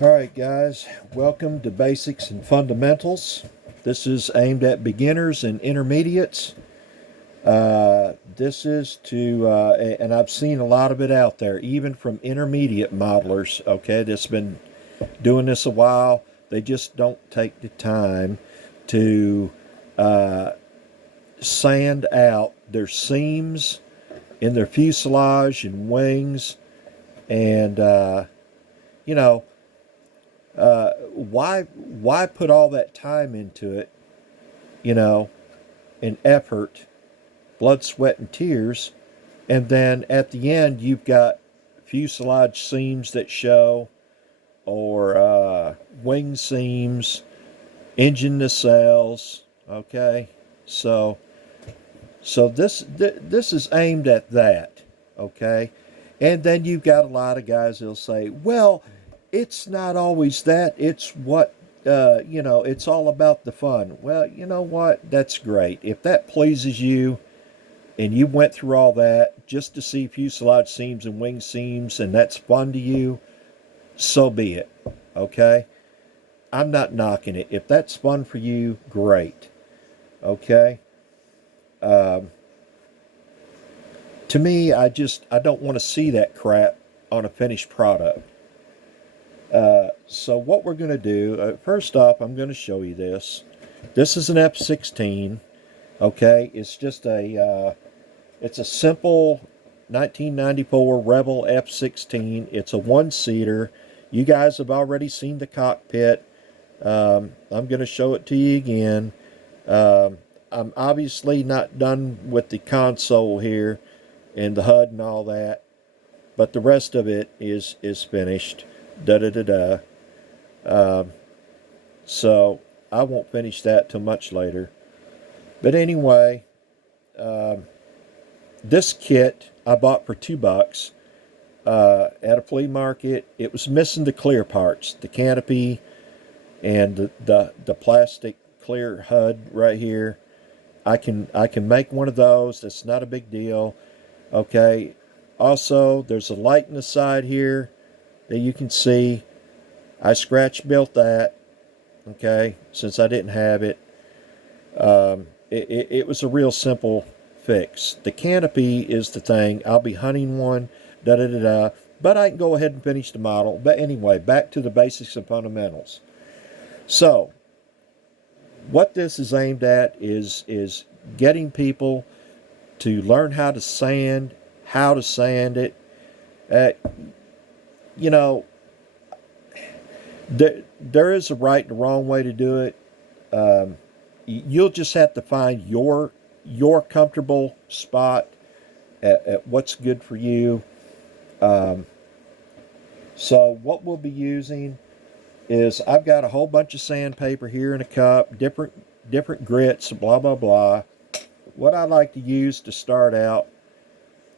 Alright guys, welcome to Basics and Fundamentals. This is aimed at beginners and intermediates. This is to, and I've seen a lot of it out there, even from intermediate modelers, okay, that's been doing this a while. They just don't take the time to sand out their seams in their fuselage and wings, and, you know, why put all that time into it, you know, and effort, blood, sweat, and tears, and then at the end you've got fuselage seams that show, or wing seams, engine nacelles. Okay, so this is aimed at that. Okay, and then you've got a lot of guys that'll say, well, it's not always that. It's what, it's all about the fun. Well, you know what? That's great. If that pleases you and you went through all that just to see fuselage seams and wing seams and that's fun to you, so be it. Okay? I'm not knocking it. If that's fun for you, great. Okay? Um, to me, I don't want to see that crap on a finished product. So what we're going to do, first off, I'm going to show you this. This is an F16. Okay, it's a simple 1994 Revell F16. It's a one-seater. You guys have already seen the cockpit. I'm going to show it to you again. I'm obviously not done with the console here and the HUD and all that, but the rest of it is finished. Da da da da. So I won't finish that till much later. But anyway, this kit I bought for $2 at a flea market. It was missing the clear parts, the canopy and the plastic clear HUD right here. I can make one of those. That's not a big deal. Okay. Also, there's a light in the side here that you can see. I scratch built that. Okay, since I didn't have it. It was a real simple fix. The canopy is the thing. I'll be hunting one. Da da da da. But I can go ahead and finish the model. But anyway, back to the basics and fundamentals. So, what this is aimed at is getting people to learn how to sand it. Uh, you know, there is a right and a wrong way to do it. You'll just have to find your comfortable spot at what's good for you. Um, so what we'll be using is, I've got a whole bunch of sandpaper here in a cup, different grits, blah blah blah. What I like to use to start out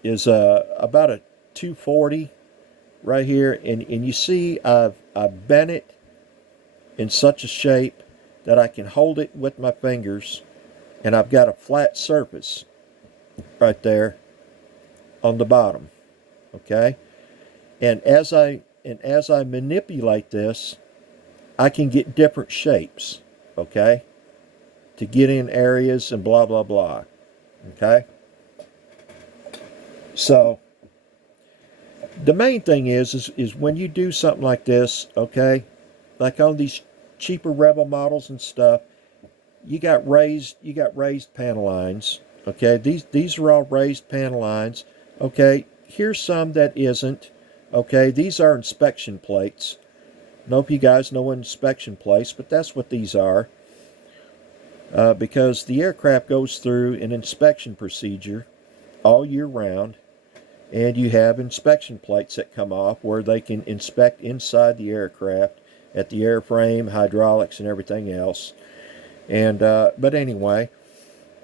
is about a 240 right here, and you see I've bent it in such a shape that I can hold it with my fingers, and I've got a flat surface right there on the bottom. Okay, and as I manipulate this, I can get different shapes. Okay, to get in areas and blah blah blah. Okay, so the main thing is when you do something like this, okay, like on these cheaper Revell models and stuff, you got raised panel lines. Okay, these are all raised panel lines. Okay, here's some that isn't. Okay, these are inspection plates. I don't know if you guys know inspection plates, but that's what these are. Because the aircraft goes through an inspection procedure all year round, and you have inspection plates that come off where they can inspect inside the aircraft at the airframe, hydraulics, and everything else. And but anyway,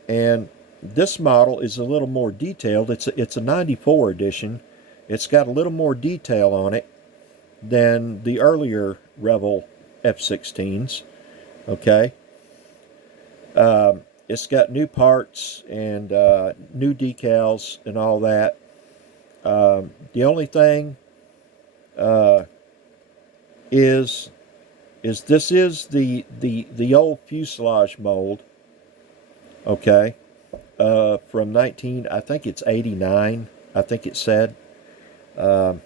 and this model is a little more detailed. It's a 94 edition. It's got a little more detail on it than the earlier Revell F16s. Okay. It's got new parts and new decals and all that. The only thing is this is the old fuselage mold, okay, from 19, I think it's 89, I think it said. So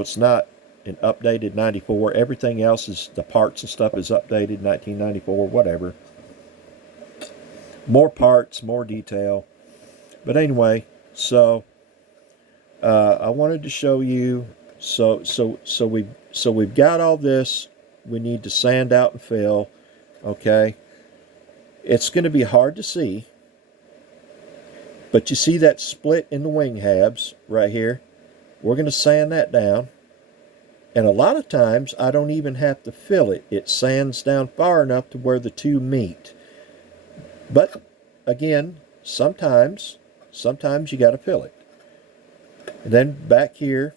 it's not an updated 94. Everything else is, the parts and stuff is updated 1994, whatever. More parts, more detail. But anyway, so I wanted to show you. So we've got all this. We need to sand out and fill. Okay, it's going to be hard to see, but you see that split in the wing halves right here. We're going to sand that down. And a lot of times I don't even have to fill it. It sands down far enough to where the two meet. But again, sometimes you got to fill it. And then back here,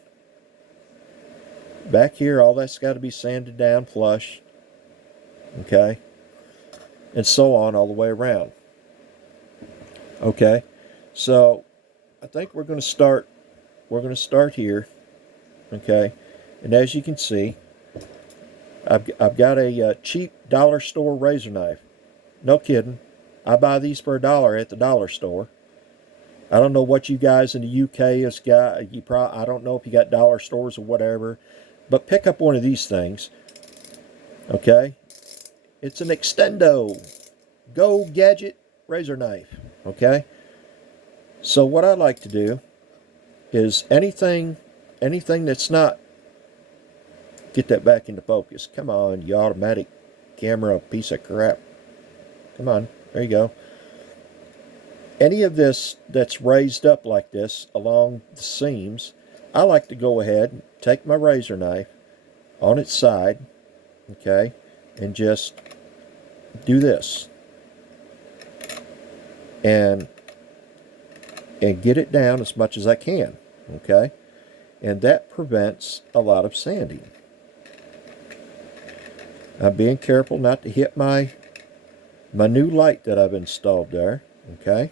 all that's got to be sanded down flush. Okay? And so on all the way around. Okay? So I think we're going to start here. Okay? And as you can see, I've got a cheap dollar store razor knife. No kidding. I buy these for $1 at the dollar store. I don't know what you guys in the UK has got. I don't know if you got dollar stores or whatever. But pick up one of these things. Okay? It's an Extendo Go Gadget razor knife. Okay? So what I like to do is anything that's not... Get that back into focus. Come on, you automatic camera piece of crap. Come on. There you go. Any of this that's raised up like this along the seams, I like to go ahead and take my razor knife on its side, okay, and just do this. And get it down as much as I can, okay? And that prevents a lot of sanding. I'm being careful not to hit my new light that I've installed there, okay?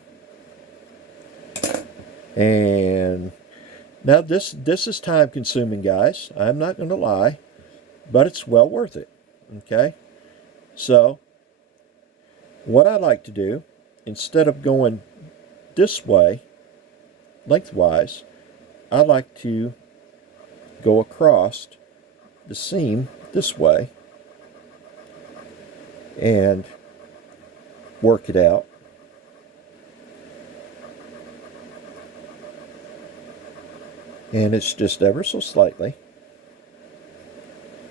And now this is time consuming, guys. I'm not going to lie, but it's well worth it, okay? So what I like to do, instead of going this way, lengthwise, I like to go across the seam this way and work it out. And it's just ever so slightly.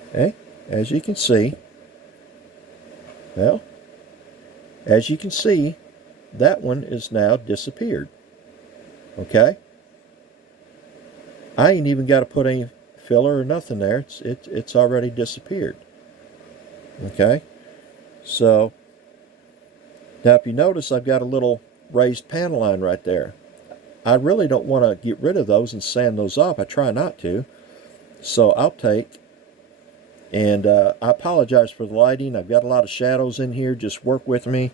Okay, as you can see, well, as you can see, that one is now disappeared. Okay? I ain't even got to put any filler or nothing there. It's already disappeared. Okay? So, now if you notice, I've got a little raised panel line right there. I really don't want to get rid of those and sand those off. I try not to. So I'll take, and I apologize for the lighting. I've got a lot of shadows in here. Just work with me.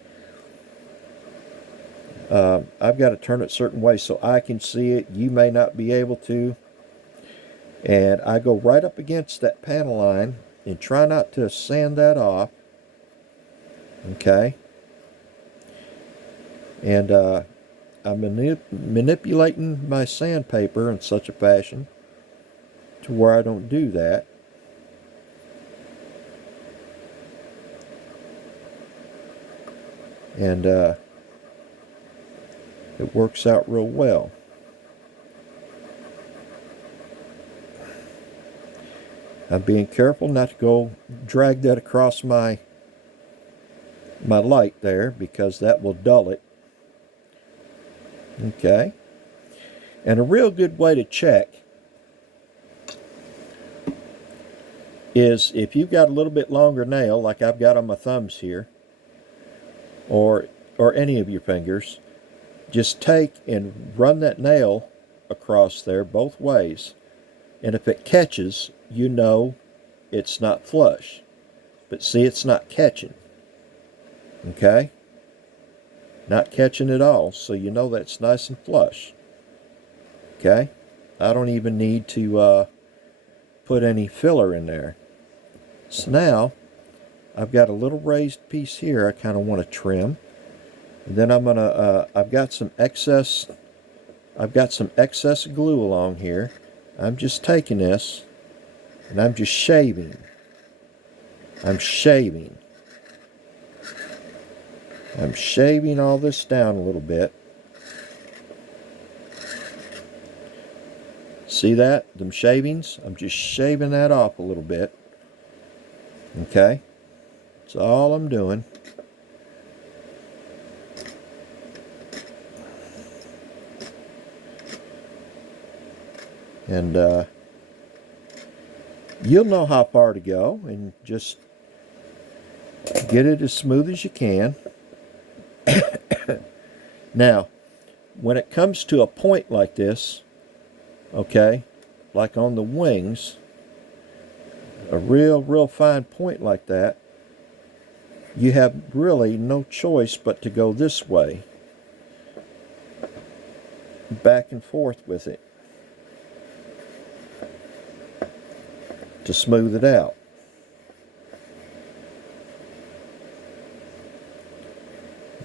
I've got to turn it a certain way so I can see it. You may not be able to. And I go right up against that panel line and try not to sand that off. Okay? And I'm manipulating my sandpaper in such a fashion to where I don't do that. And it works out real well. I'm being careful not to go drag that across my light there, because that will dull it. Okay. And a real good way to check is if you've got a little bit longer nail, like I've got on my thumbs here, or any of your fingers, just take and run that nail across there both ways. And if it catches, you know it's not flush. But see, it's not catching. Okay? Not catching at all, so you know that's nice and flush. Okay? I don't even need to put any filler in there. So now I've got a little raised piece here I kind of want to trim. And then I'm gonna I've got some excess glue along here. I'm just taking this and I'm just shaving. I'm shaving all this down a little bit. See that? Them shavings? I'm just shaving that off a little bit. Okay? That's all I'm doing. And you'll know how far to go and just get it as smooth as you can. Now, when it comes to a point like this, okay, like on the wings, a real fine point like that, you have really no choice but to go this way, back and forth with it, to smooth it out.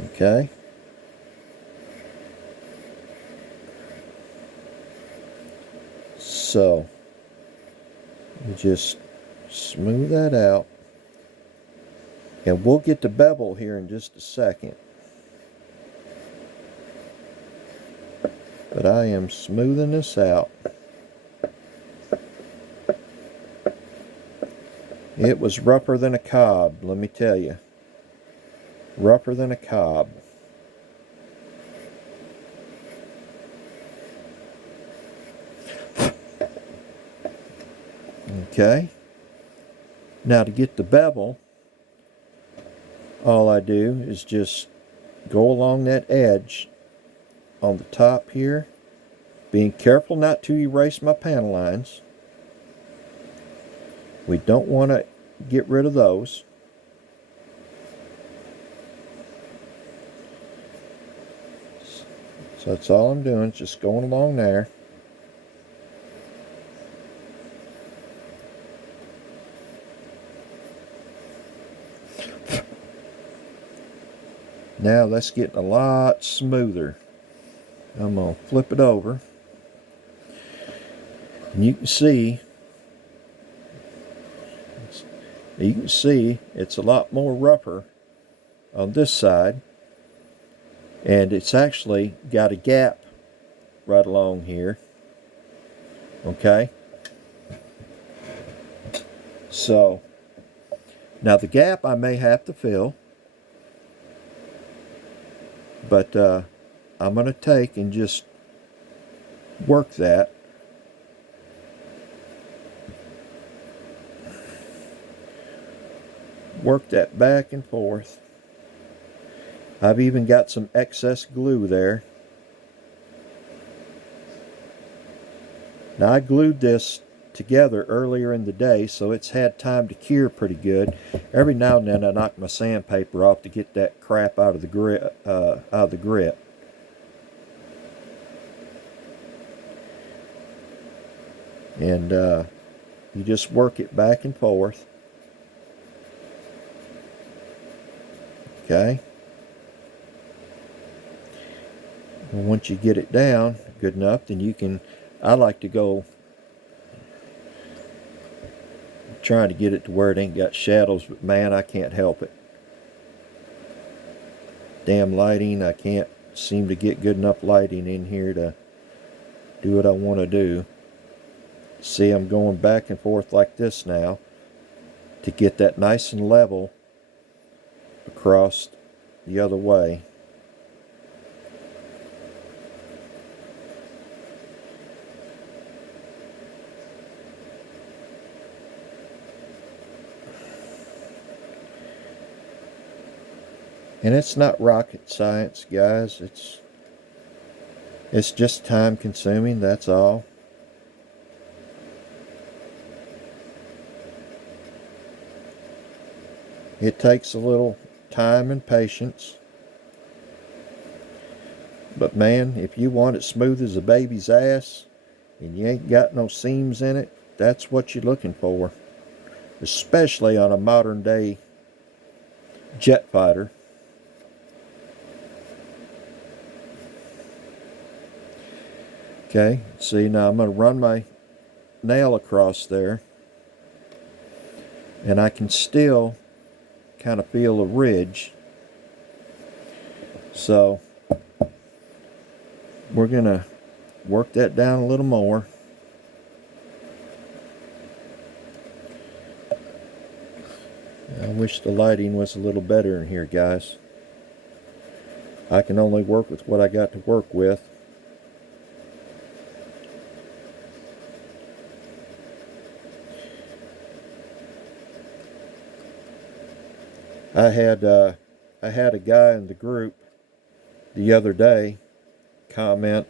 Okay. So, you just smooth that out. And we'll get the bevel here in just a second. But I am smoothing this out. It was rougher than a cob, let me tell you. Rougher than a cob. Okay. Now to get the bevel, all I do is just go along that edge on the top here, being careful not to erase my panel lines. We don't want to get rid of those. So that's all I'm doing, just going along there. Now that's getting a lot smoother. I'm going to flip it over. And you can see it's a lot more rougher on this side. And it's actually got a gap right along here. Okay? So, now the gap I may have to fill. But I'm going to take and just work that. Work that back and forth. I've even got some excess glue there. Now I glued this together earlier in the day, so it's had time to cure pretty good. Every now and then I knock my sandpaper off to get that crap out of the grit. And you just work it back and forth. Okay. And once you get it down good enough, then you can, I like to go trying to get it to where it ain't got shadows, but man, I can't help it. Damn lighting, I can't seem to get good enough lighting in here to do what I want to do. See, I'm going back and forth like this now to get that nice and level across the other way. And it's not rocket science, guys. It's just time consuming, that's all. It takes a little time and patience. But man, if you want it smooth as a baby's ass and you ain't got no seams in it, that's what you're looking for. especially on a modern day jet fighter. Okay, see, now I'm going to run my nail across there, and I can still kind of feel a ridge. So we're going to work that down a little more. I wish the lighting was a little better in here, guys. I can only work with what I got to work with. I had a guy in the group the other day comment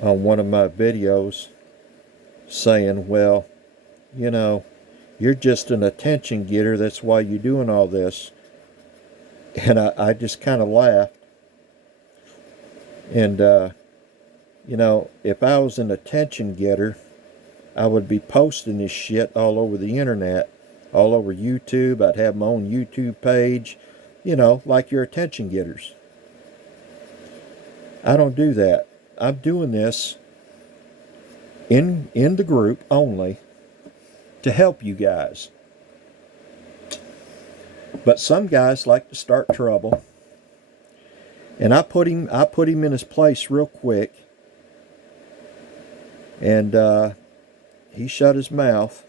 on one of my videos saying, well, you know, you're just an attention getter, that's why you're doing all this. And I just kind of laughed. And, you know, if I was an attention getter, I would be posting this shit all over the internet, all over YouTube. I'd have my own YouTube page, you know, like your attention getters. I don't do that. I'm doing this in the group only to help you guys. But some guys like to start trouble, and I put him in his place real quick, and he shut his mouth.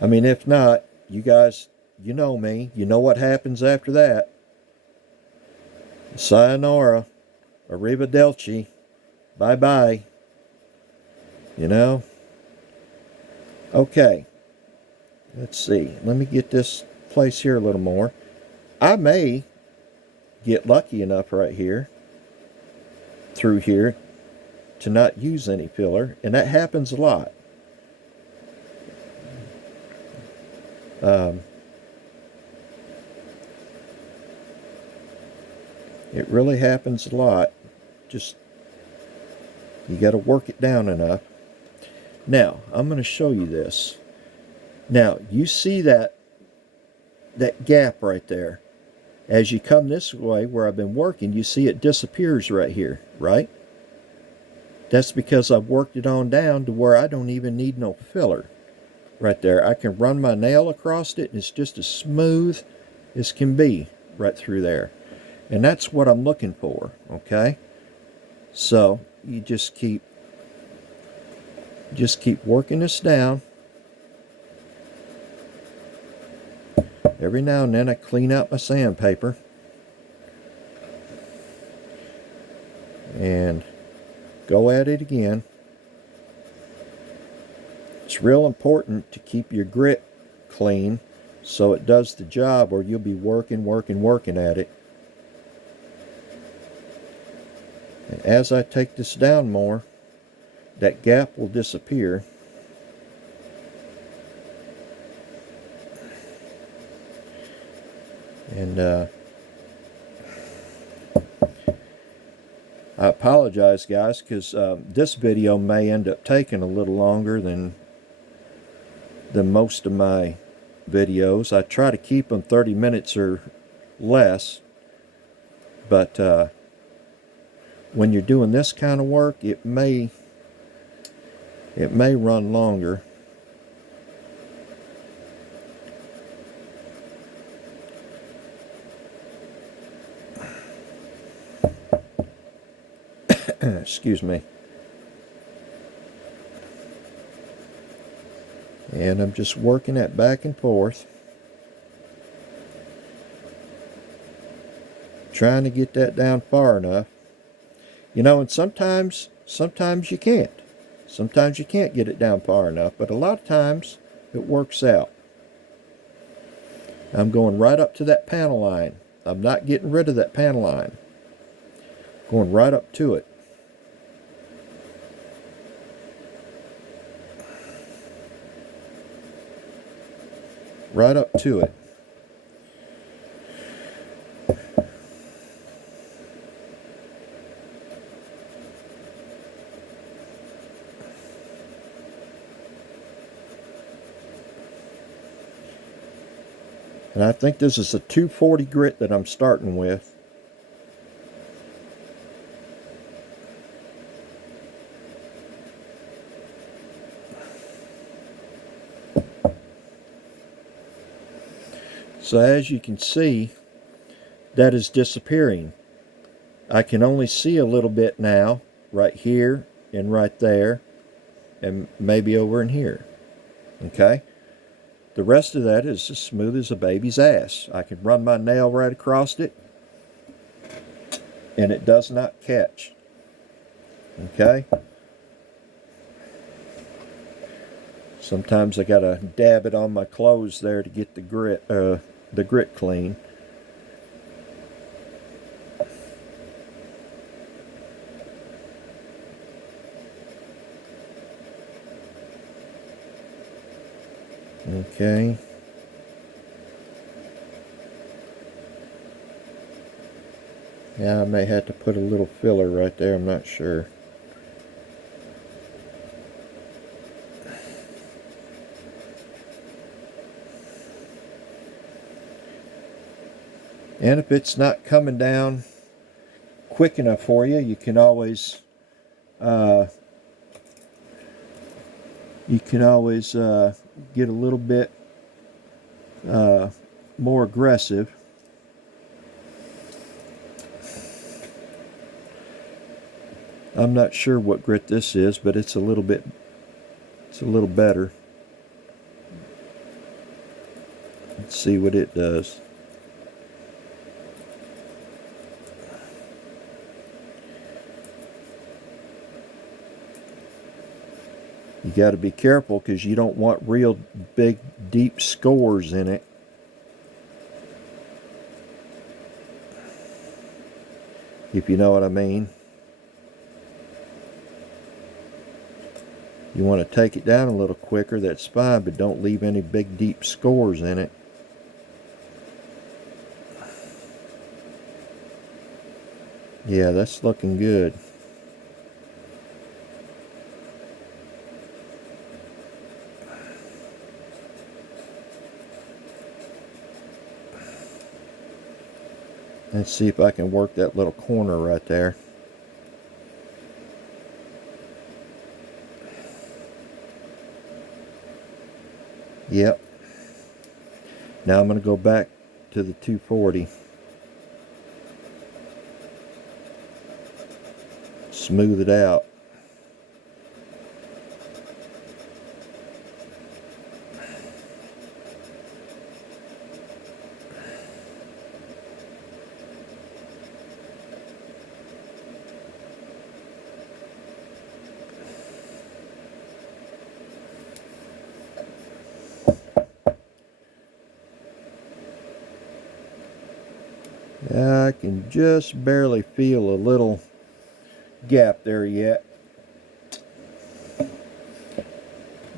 I mean, if not, you guys, you know me, you know what happens after that. Sayonara, arrivederci, bye-bye, you know. Okay, let's see, let me get this place here a little more. I may get lucky enough right here, through here, to not use any filler, and that happens a lot. It really happens a lot. Just, you got to work it down enough. Now, I'm going to show you this. Now, you see that gap right there. As you come this way where I've been working, you see it disappears right here, right? That's because I've worked it on down to where I don't even need no filler. Right there, I can run my nail across it and it's just as smooth as can be right through there. And that's what I'm looking for, okay? So you just keep working this down. Every now and then I clean out my sandpaper and go at it again. It's real important to keep your grit clean so it does the job, or you'll be working at it. And as I take this down more, that gap will disappear. And I apologize, guys, because this video may end up taking a little longer than most of my videos. I try to keep them 30 minutes or less, but when you're doing this kind of work, it may run longer. Excuse me. And I'm just working that back and forth, trying to get that down far enough. You know, and sometimes you can't. Sometimes you can't get it down far enough, but a lot of times it works out. I'm going right up to that panel line. I'm not getting rid of that panel line. Going right up to it. Right up to it. And I think this is a 240 grit that I'm starting with. So as you can see, that is disappearing. I can only see a little bit now, right here and right there, and maybe over in here. Okay? The rest of that is as smooth as a baby's ass. I can run my nail right across it, and it does not catch. Okay? Sometimes I gotta dab it on my clothes there to get the grit clean. Okay. Yeah, I may have to put a little filler right there, I'm not sure. And if it's not coming down quick enough for you, you can always get a little bit more aggressive. I'm not sure what grit this is, but it's a little better. Let's see what it does. You got to be careful because you don't want real big, deep scores in it. If you know what I mean. You want to take it down a little quicker, that's fine, but don't leave any big, deep scores in it. Yeah, that's looking good. Let's see if I can work that little corner right there. Yep. Now I'm going to go back to the 240. Smooth it out. I can just barely feel a little gap there yet.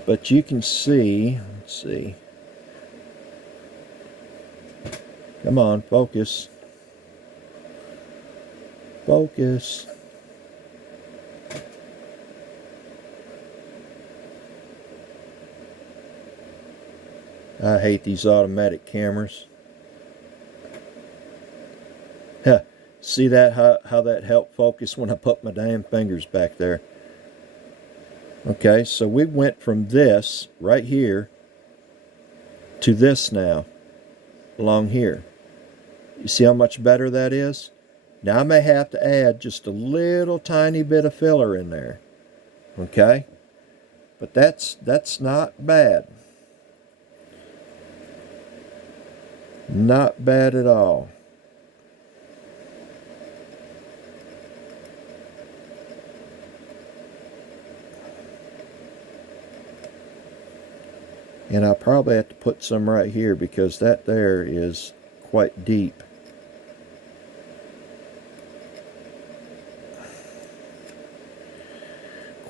But you can see, let's see. Come on, focus. Focus. I hate these automatic cameras. See that, how that helped focus when I put my damn fingers back there. Okay, so we went from this right here to this now, along here. You see how much better that is? Now I may have to add just a little tiny bit of filler in there. Okay? But that's not bad. Not bad at all. And I'll probably have to put some right here because that there is quite deep.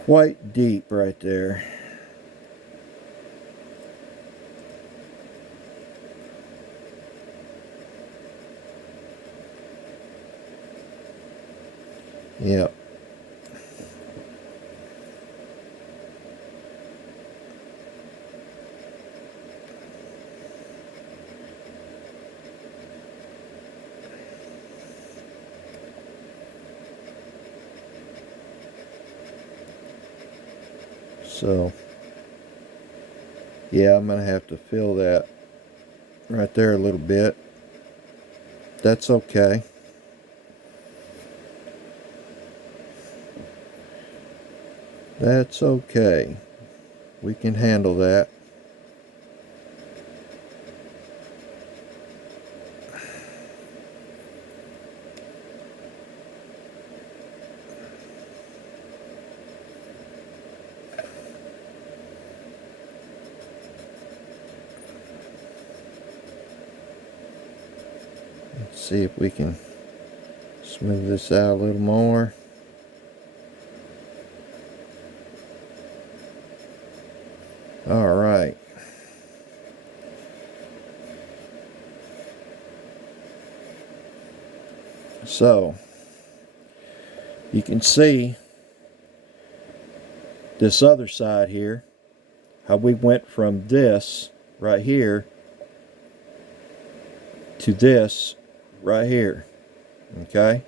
Quite deep right there. Yep. So, yeah, I'm going to have to fill that right there a little bit. That's okay. That's okay. We can handle that. Let's see if we can smooth this out a little more. All right. So, you can see this other side here, how we went from this right here to this right here. Okay?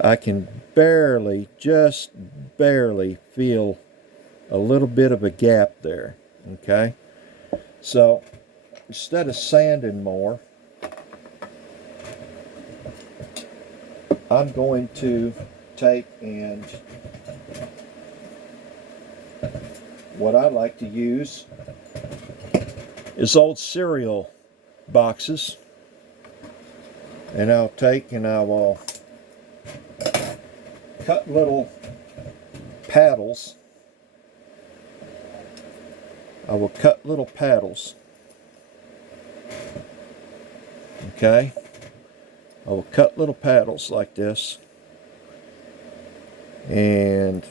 I can barely, just barely feel a little bit of a gap there. Okay? So, instead of sanding more, I'm going to take and what I like to use is old cereal boxes, and I'll take and I will cut little paddles. I will cut little paddles. Okay? I will cut little paddles like this and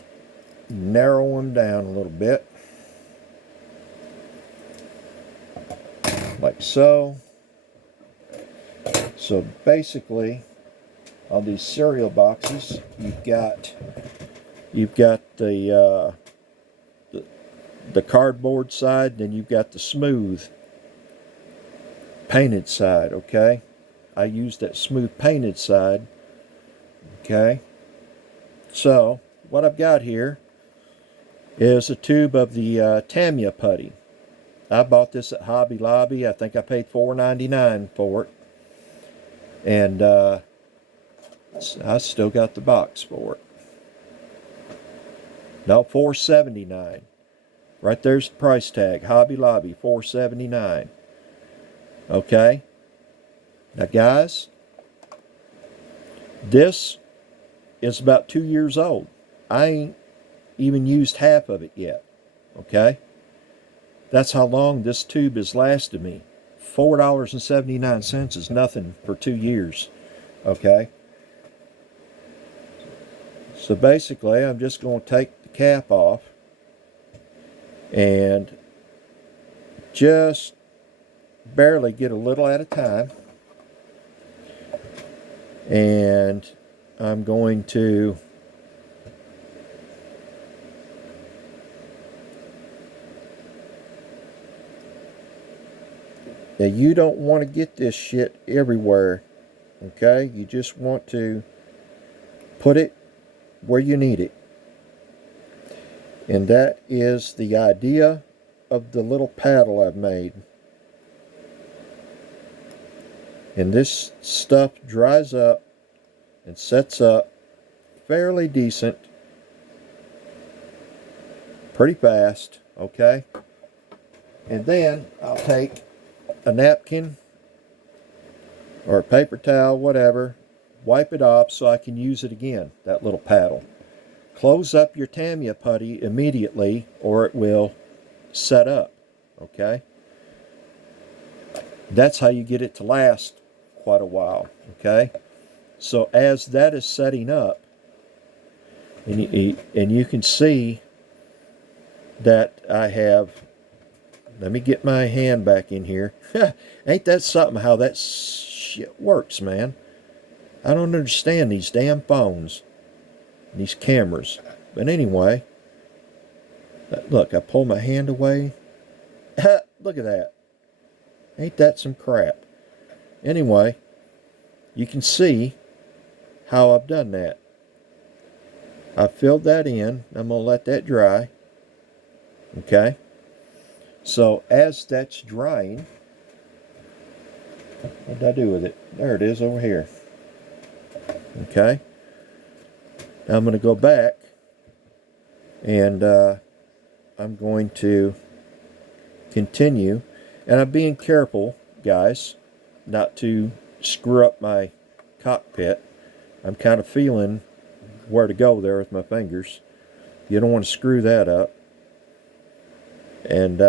narrow them down a little bit, like so. So basically, on these cereal boxes, you've got the cardboard side, then you've got the smooth painted side. Okay, I use that smooth painted side. Okay, so what I've got here is a tube of the Tamiya putty. I bought this at Hobby Lobby. I think I paid $4.99 for it, and I still got the box for it. No, $4.79. Right there's the price tag. Hobby Lobby, $4.79. Okay. Now, guys, this is about 2 years old. I ain't even used half of it yet. Okay. That's how long this tube has lasted me. $4.79 is nothing for 2 years. Okay. So basically, I'm just going to take the cap off and just barely get a little at a time. And I'm going to now, you don't want to get this shit everywhere. Okay? You just want to put it where you need it. And that is the idea of the little paddle I've made. And this stuff dries up and sets up fairly decent, pretty fast. Okay? And then I'll take a napkin or a paper towel, whatever, wipe it off so I can use it again, that little paddle. Close up your Tamiya putty immediately or it will set up. Okay? That's how you get it to last quite a while. Okay? So as that is setting up, and you can see that I have, let me get my hand back in here. Ain't that something how that shit works, man? I don't understand these damn phones, these cameras. But anyway, look, I pull my hand away. Look at that. Ain't that some crap? Anyway, you can see how I've done that. I filled that in. I'm going to let that dry. Okay. So as that's drying, what did I do with it? There it is over here. Okay. Now I'm going to go back and I'm going to continue. And I'm being careful, guys, not to screw up my cockpit. I'm kind of feeling where to go there with my fingers. You don't want to screw that up. And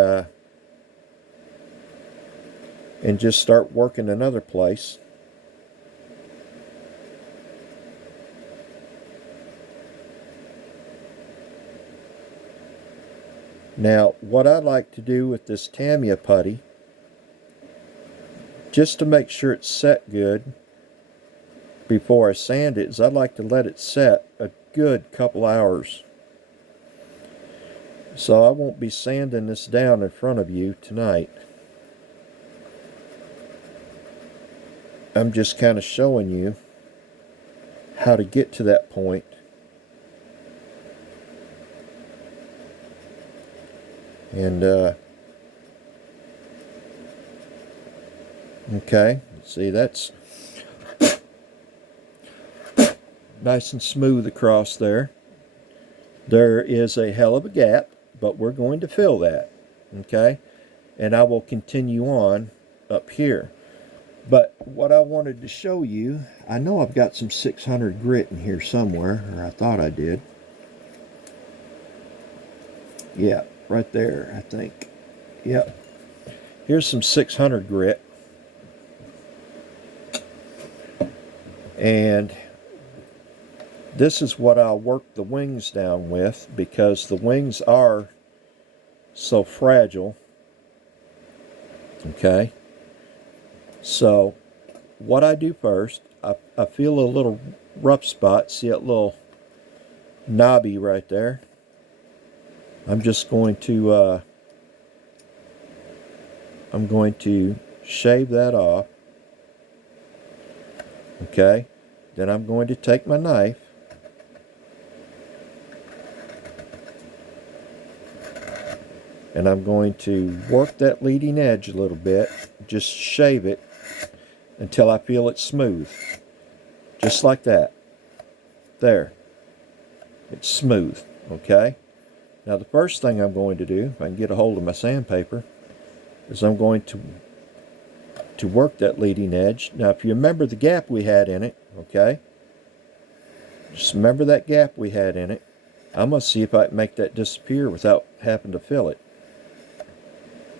just start working another place. Now, what I like to do with this Tamiya putty, just to make sure it's set good before I sand it, is I like to let it set a good couple hours. So I won't be sanding this down in front of you tonight. I'm just kind of showing you how to get to that point. And okay, see, that's nice and smooth across there. There is a hell of a gap, but we're going to fill that. Okay, and I will continue on up here. But what I wanted to show you, I know I've got some 600 grit in here somewhere, or I thought I did. Yeah, right there, I think. Yep. Here's some 600 grit. And this is what I'll work the wings down with, because the wings are so fragile. Okay. So what I do first, I feel a little rough spot. See that little knobby right there? I'm just going to shave that off. Okay. Then I'm going to take my knife and I'm going to work that leading edge a little bit. Just shave it until I feel it smooth. Just like that. There. It's smooth. Okay? Now the first thing I'm going to do, if I can get a hold of my sandpaper, is I'm going to work that leading edge. Now if you remember the gap we had in it, okay? Just remember that gap we had in it. I'm going to see if I can make that disappear without having to fill it.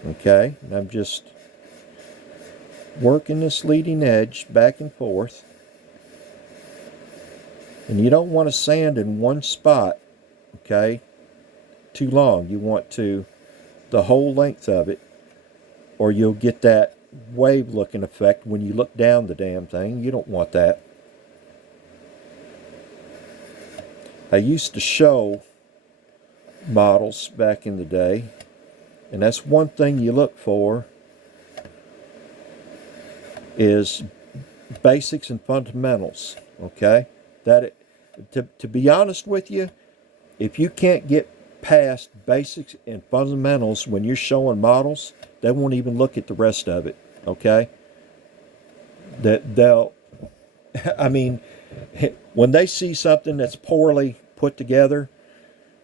Okay? And I'm just working this leading edge back and forth. And you don't want to sand in one spot, okay, too long. You want to the whole length of it, or you'll get that wave looking effect when you look down the damn thing. You don't want that. I used to show models back in the day, and that's one thing you look for is basics and fundamentals. Okay, to be honest with you, if you can't get past basics and fundamentals when you're showing models, they won't even look at the rest of it. Okay, they'll I mean, when they see something that's poorly put together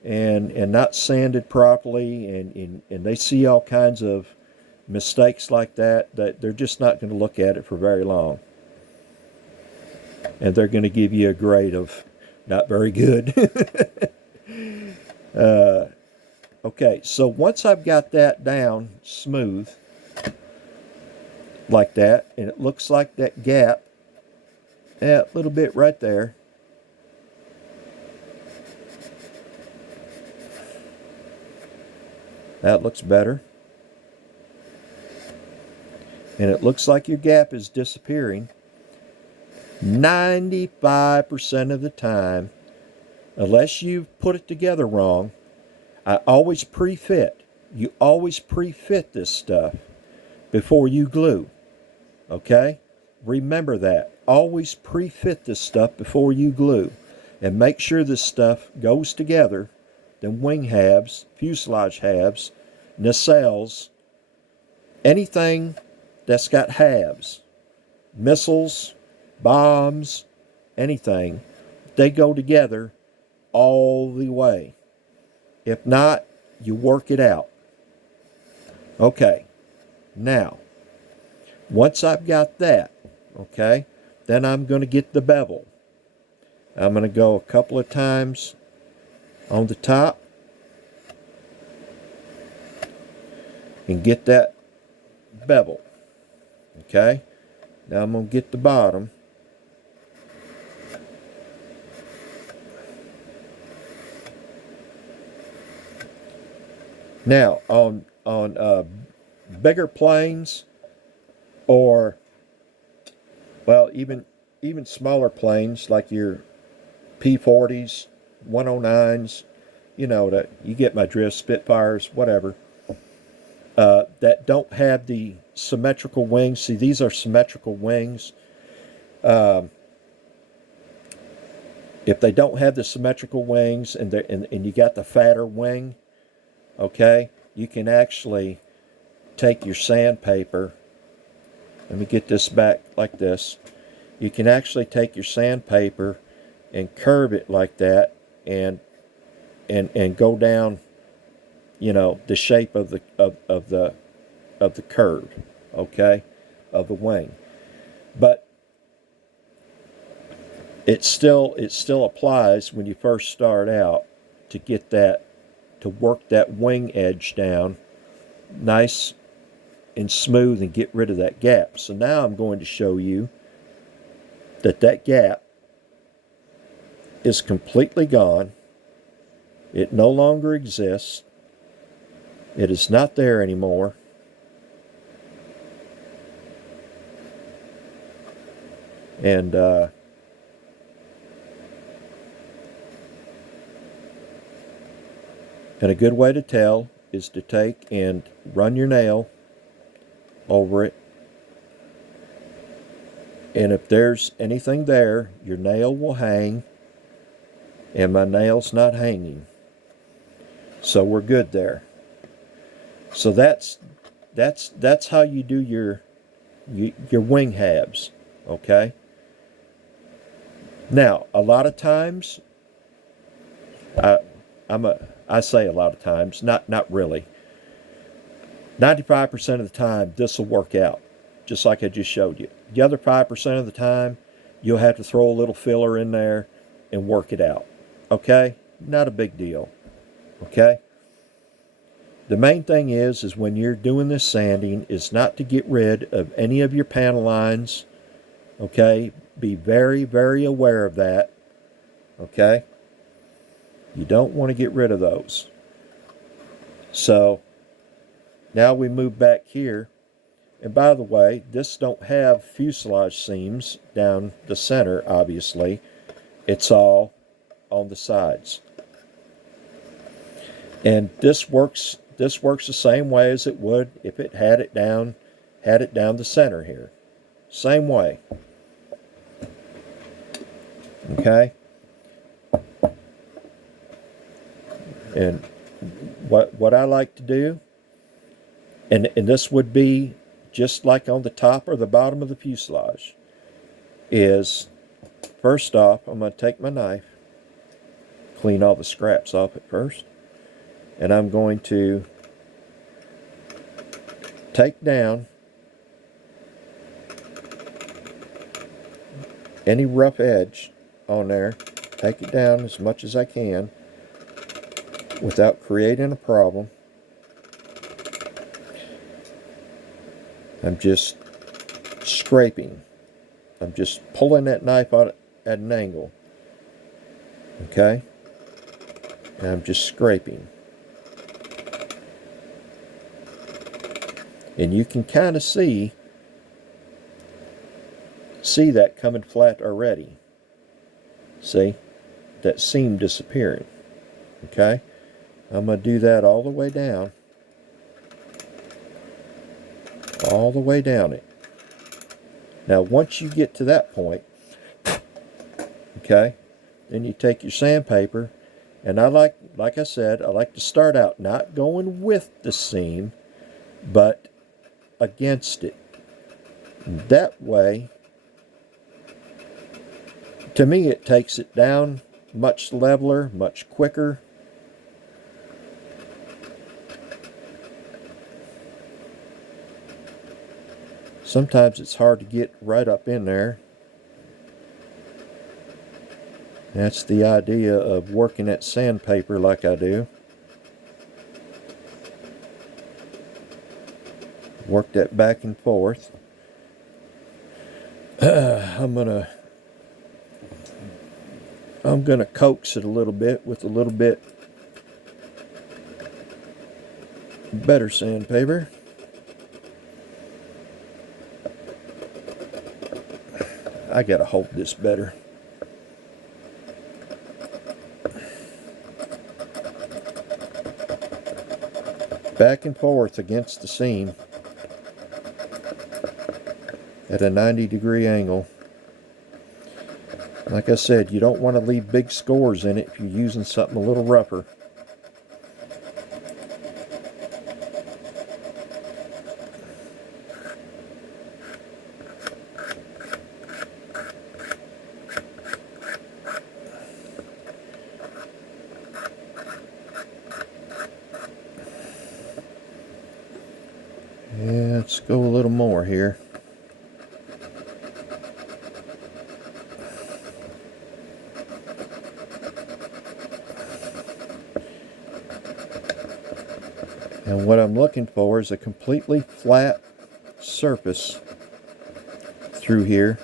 and not sanded properly, and they see all kinds of mistakes like that they're just not going to look at it for very long. And they're going to give you a grade of not very good. Okay, so once I've got that down smooth like that, and it looks like that gap, a little bit right there, that looks better. And it looks like your gap is disappearing. 95% of the time, unless you've put it together wrong, I always pre-fit. You always pre-fit this stuff before you glue. Okay? Remember that. Always pre-fit this stuff before you glue. and make sure this stuff goes together, then wing halves, fuselage halves, nacelles, anything that's got halves, missiles, bombs, anything, they go together all the way. If not, you work it out. Okay, now, once I've got that, okay, then I'm going to get the bevel. I'm going to go a couple of times on the top and get that bevel. Okay, now I'm going to get the bottom. Now, on bigger planes, or, well, even smaller planes like your P-40s, 109s, you know, you get my drift, Spitfires, whatever, that don't have the symmetrical wings. See, these are symmetrical wings. If they don't have the symmetrical wings and you got the fatter wing, okay, you can actually take your sandpaper. Let me get this back like this. You can actually take your sandpaper and curve it like that, and go down, you know, the shape of the curve, okay, of the wing. But it still applies when you first start out to get that, to work that wing edge down nice and smooth and get rid of that gap. So now I'm going to show you that gap is completely gone. It no longer exists. It is not there anymore. And a good way to tell is to take and run your nail over it. And if there's anything there, your nail will hang, and my nail's not hanging. So we're good there. So that's how you do your wing halves, okay? Now, a lot of times, I say a lot of times, not really. 95% of the time, this will work out, just like I just showed you. The other 5% of the time, you'll have to throw a little filler in there and work it out. Okay? Not a big deal. Okay? The main thing is when you're doing this sanding, is not to get rid of any of your panel lines. Okay? Be very, very aware of that. Okay? You don't want to get rid of those. So, now we move back here. And by the way, this don't have fuselage seams down the center, obviously. It's all on the sides. And this works the same way as it would if it had it down the center here. Same way. Okay? And what I like to do, and this would be just like on the top or the bottom of the fuselage, is first off, I'm going to take my knife, clean all the scraps off at first, and I'm going to take down any rough edge on there, take it down as much as I can without creating a problem. I'm just scraping. I'm just pulling that knife out at an angle. Okay? And I'm just scraping. And you can kind of see that coming flat already. See? That seam disappearing. Okay? I'm going to do that all the way down. All the way down it. Now, once you get to that point, okay, then you take your sandpaper, and like I said, I like to start out not going with the seam, but against it. That way, to me, it takes it down much leveler, much quicker. Sometimes it's hard to get right up in there. That's the idea of working that sandpaper like I do. Work that back and forth. I'm gonna coax it a little bit with a little bit better sandpaper. I gotta hold this better. Back and forth against the seam at a 90-degree angle. Like I said, you don't want to leave big scores in it if you're using something a little rougher. Yeah, let's go a little more here. And what I'm looking for is a completely flat surface through here.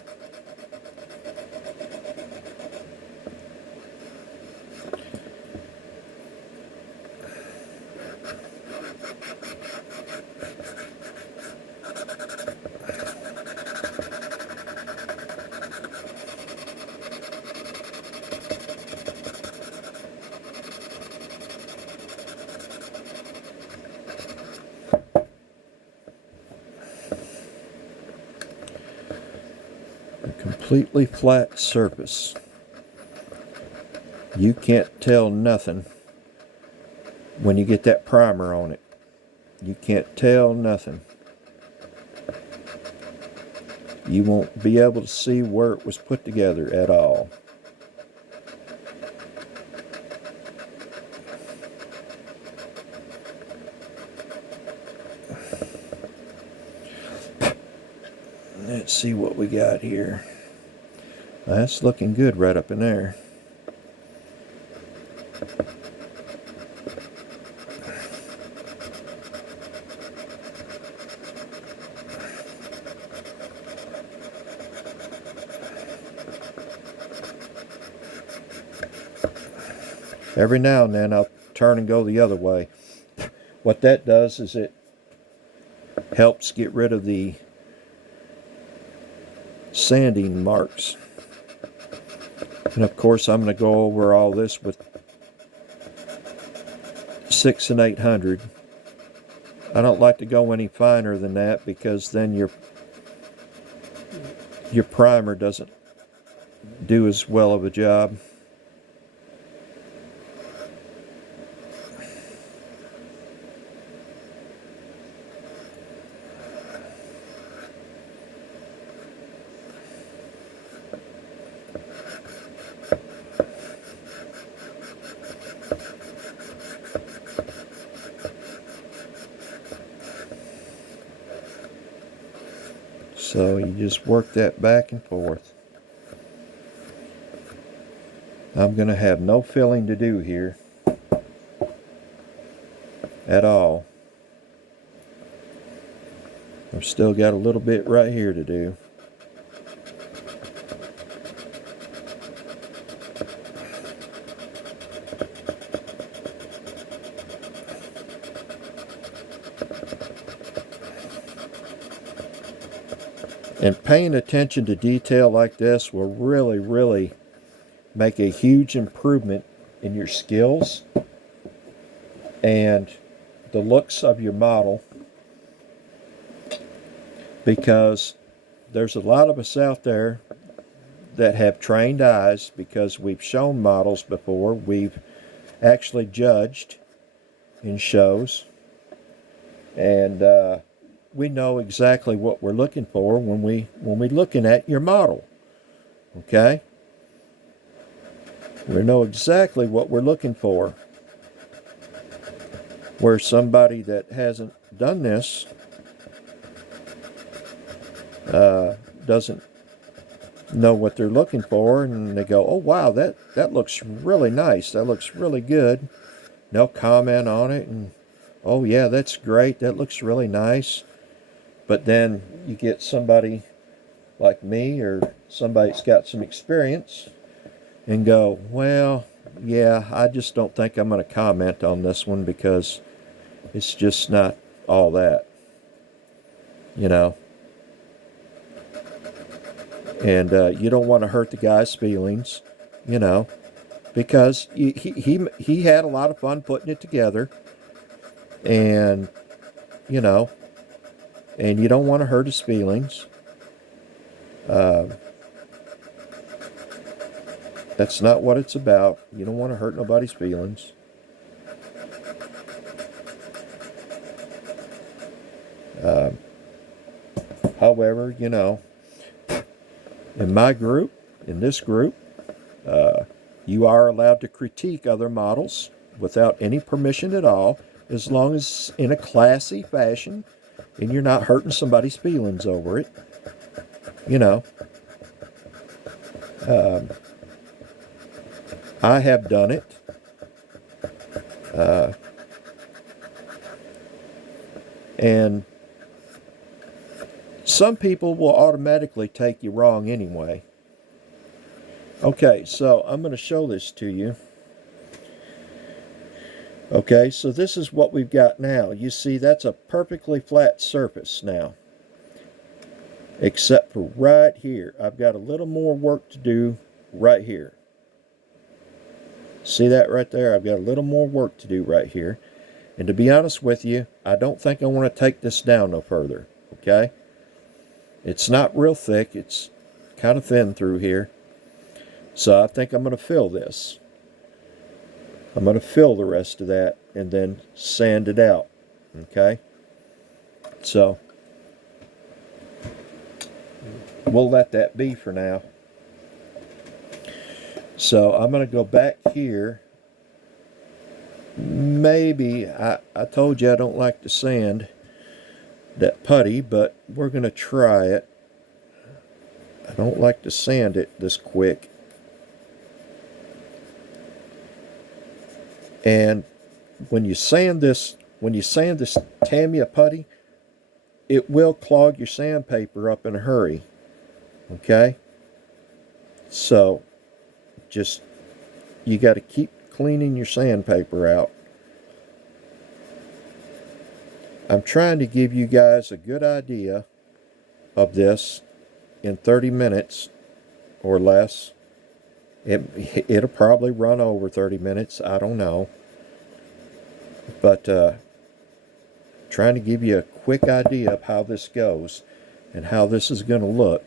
Completely flat surface. You can't tell nothing when you get that primer on it. You can't tell nothing. You won't be able to see where it was put together at all. Let's see what we got here. That's looking good right up in there. Every now and then I'll turn and go the other way. What that does is it helps get rid of the sanding marks. And of course I'm going to go over all this with 6 and 800. I don't like to go any finer than that because then your primer doesn't do as well of a job. So you just work that back and forth. I'm going to have no filling to do here at all. I've still got a little bit right here to do. And paying attention to detail like this will really, really make a huge improvement in your skills and the looks of your model, because there's a lot of us out there that have trained eyes, because we've shown models before. We've actually judged in shows, and we know exactly what we're looking for when we're looking at your model. Okay? We know exactly what we're looking for. Where somebody that hasn't done this doesn't know what they're looking for, and they go, oh wow, that looks really nice, that looks really good. They'll comment on it, and oh yeah, that's great, that looks really nice. But then you get somebody like me or somebody that's got some experience and go, well, yeah, I just don't think I'm going to comment on this one because it's just not all that, you know. And you don't want to hurt the guy's feelings, you know, because he had a lot of fun putting it together, and you know, and you don't want to hurt his feelings. That's not what it's about. You don't want to hurt nobody's feelings. However, you know, in my group, in this group, you are allowed to critique other models without any permission at all, as long as in a classy fashion and you're not hurting somebody's feelings over it. You know, I have done it. And some people will automatically take you wrong anyway. Okay, so I'm going to show this to you. Okay, so this is what we've got now. You see, that's a perfectly flat surface now. Except for right here. I've got a little more work to do right here. See that right there? I've got a little more work to do right here. And to be honest with you, I don't think I want to take this down no further. Okay? It's not real thick. It's kind of thin through here. So I think I'm going to fill this. I'm going to fill the rest of that and then sand it out. Okay? So we'll let that be for now. So I'm going to go back here. Maybe, I told you I don't like to sand that putty, but we're going to try it. I don't like to sand it this quick. And when you sand this Tamiya putty, it will clog your sandpaper up in a hurry. Okay? So just, you got to keep cleaning your sandpaper out. I'm trying to give you guys a good idea of this in 30 minutes or less. It'll probably run over 30 minutes. I don't know. But trying to give you a quick idea of how this goes and how this is going to look.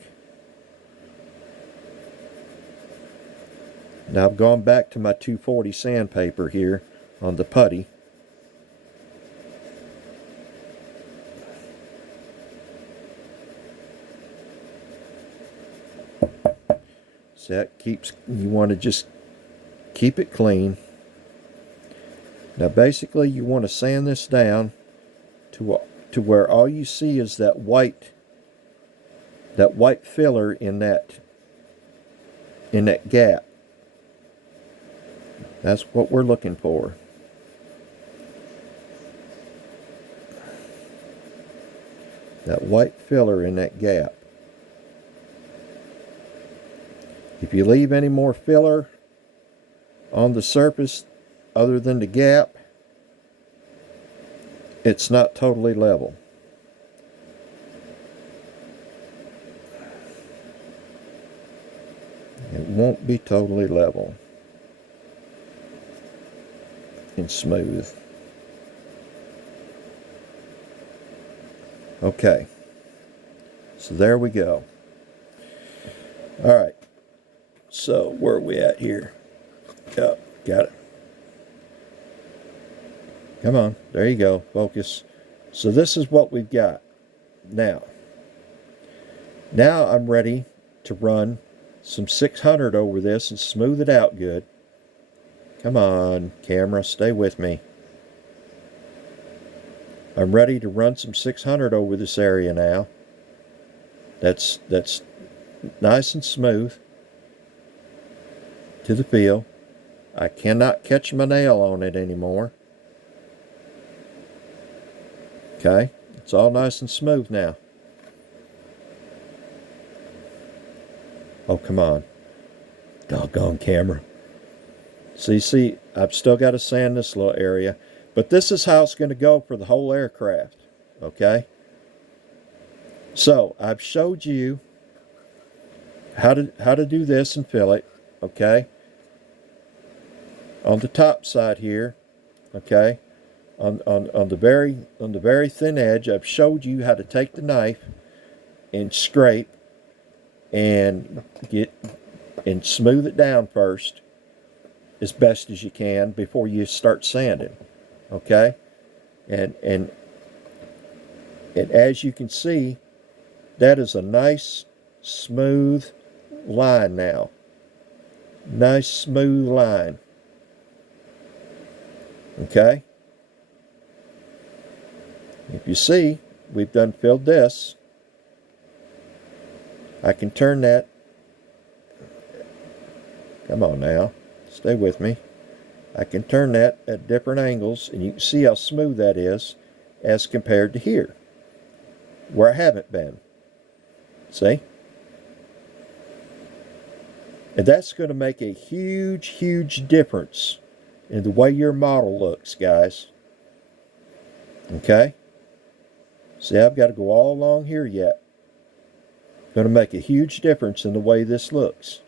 Now I've gone back to my 240 sandpaper here on the putty. So that keeps, you want to just keep it clean. Now basically you want to sand this down to where all you see is that white filler in that gap. That's what we're looking for. That white filler in that gap. If you leave any more filler on the surface other than the gap, it's not totally level. It won't be totally level and smooth. Okay, so there we go. All right, So where are we at here? Yep, got it. Come on, there you go, focus. So this is what we've got. Now I'm ready to run some 600 over this and smooth it out good. Come on, camera, stay with me. I'm ready to run some 600 over this area now. That's nice and smooth to the feel. I cannot catch my nail on it anymore. Okay, it's all nice and smooth now. Oh, come on. Doggone camera. See, I've still got to sand this little area. But this is how it's going to go for the whole aircraft. Okay? So, I've showed you how to do this and fill it. Okay? On the top side here. Okay? On the very thin edge, I've showed you how to take the knife and scrape and smooth it down first as best as you can before you start sanding. Okay? And as you can see, that is a nice smooth line now. Nice smooth line. Okay? If you see, we've done filled this. I can turn that. Come on now. Stay with me. I can turn that at different angles, and you can see how smooth that is as compared to here, where I haven't been. See? And that's going to make a huge, huge difference in the way your model looks, guys. Okay? See, I've got to go all along here yet. Going to make a huge difference in the way this looks.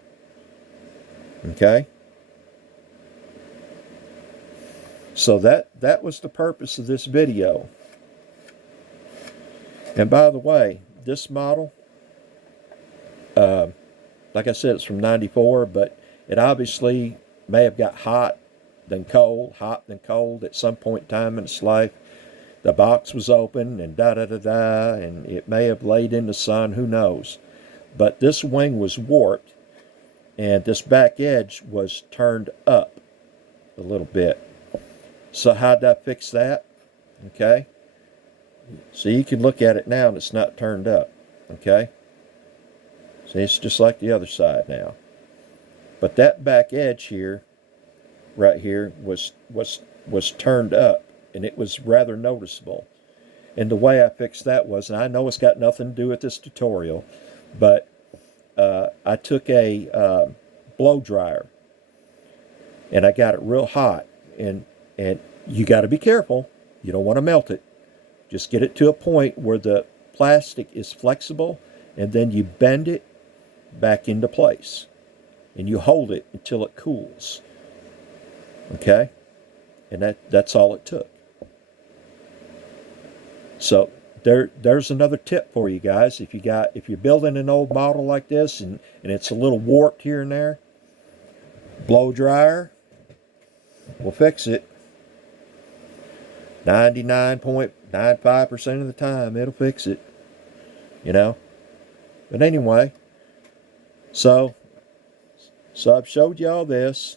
Okay? So that was the purpose of this video. And by the way, this model, like I said, it's from '94, but it obviously may have got hot then cold at some point in time in its life. The box was open and and it may have laid in the sun, who knows. But this wing was warped and this back edge was turned up a little bit. So how'd I fix that? Okay. So you can look at it now and it's not turned up. Okay. See, it's just like the other side now. But that back edge here, right here, was turned up, and it was rather noticeable. And the way I fixed that was, and I know it's got nothing to do with this tutorial, but I took a blow dryer and I got it real hot, and you got to be careful. You don't want to melt it. Just get it to a point where the plastic is flexible, and then you bend it back into place and you hold it until it cools. Okay? And that's all it took. So there's another tip for you guys. If you're building an old model like this and it's a little warped here and there, blow dryer will fix it. 99.95% of the time it'll fix it. You know? But anyway, so I've showed you all this.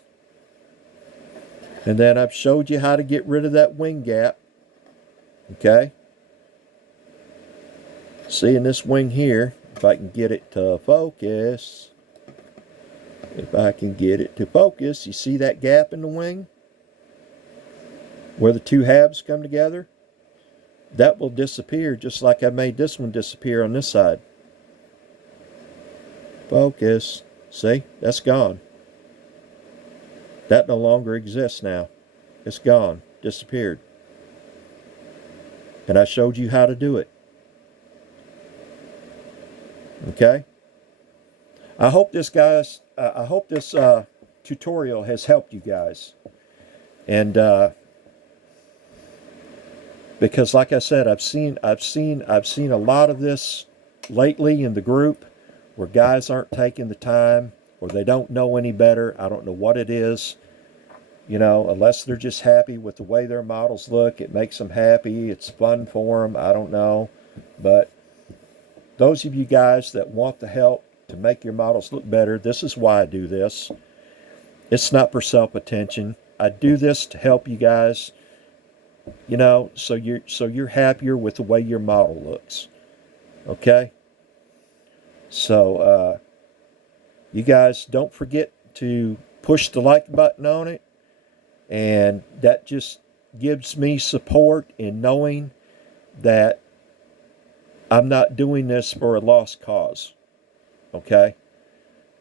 And then I've showed you how to get rid of that wing gap. Okay? See, in this wing here, if I can get it to focus. If I can get it to focus, you see that gap in the wing? Where the two halves come together? That will disappear just like I made this one disappear on this side. Focus. See? That's gone. That no longer exists now. It's gone. Disappeared. And I showed you how to do it. Okay? I hope this tutorial has helped you guys. And because like I said, I've seen a lot of this lately in the group where guys aren't taking the time, or they don't know any better. I don't know what it is. You know, unless they're just happy with the way their models look, it makes them happy, it's fun for them, I don't know. But those of you guys that want the help to make your models look better, this is why I do this. It's not for self-attention. I do this to help you guys, you know, so you're happier with the way your model looks. Okay? So you guys don't forget to push the like button on it. And that just gives me support in knowing that I'm not doing this for a lost cause. Okay?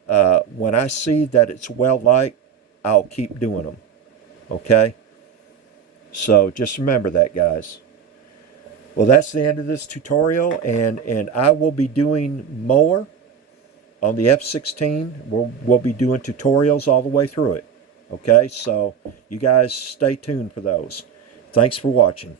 When I see that it's well liked, I'll keep doing them. Okay? So just remember that, guys. Well, that's the end of this tutorial, and I will be doing more on the F16. We'll be doing tutorials all the way through it. Okay, so you guys stay tuned for those. Thanks for watching.